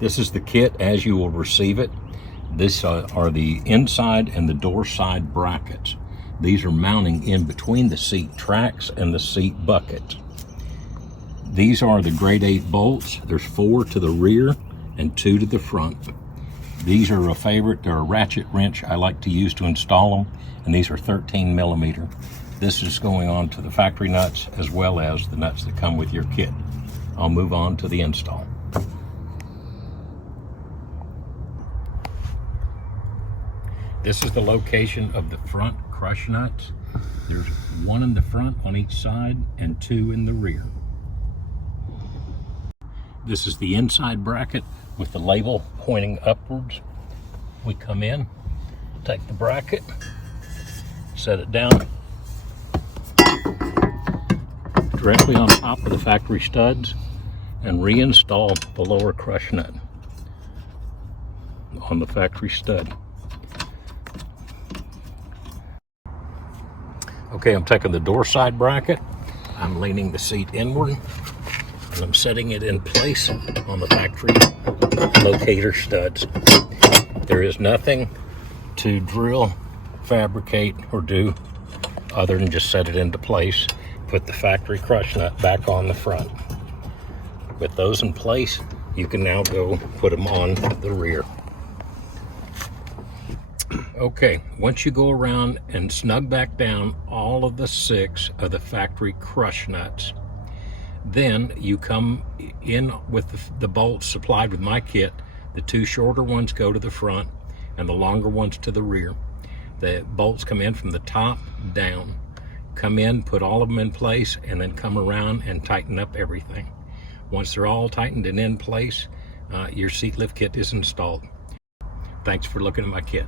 This is the kit as you will receive it. This are the inside and the door side brackets. These are mounting in between the seat tracks and the seat bucket. These are the grade 8 bolts. There's 4 to the rear and 2 to the front. These are a favorite. They're a ratchet wrench I like to use to install them, and these are 13 millimeter. This is going on to the factory nuts as well as the nuts that come with your kit. I'll move on to the install. This is the location of the front crush nuts. There's 1 in the front on each side and 2 in the rear. This is the inside bracket with the label pointing upwards. We come in, take the bracket, set it down directly on top of the factory studs, and reinstall the lower crush nut on the factory stud. Okay, I'm taking the door side bracket, I'm leaning the seat inward, and I'm setting it in place on the factory locator studs. There is nothing to drill, fabricate, or do other than just set it into place. Put the factory crush nut back on the front. With those in place, you can now go put them on the rear. Okay, once you go around and snug back down all of the 6 of the factory crush nuts, then you come in with the bolts supplied with my kit. The 2 shorter ones go to the front and the longer ones to the rear. The bolts come in from the top down. Come in, put all of them in place, and then come around and tighten up everything. Once they're all tightened and in place, your seat lift kit is installed. Thanks for looking at my kit.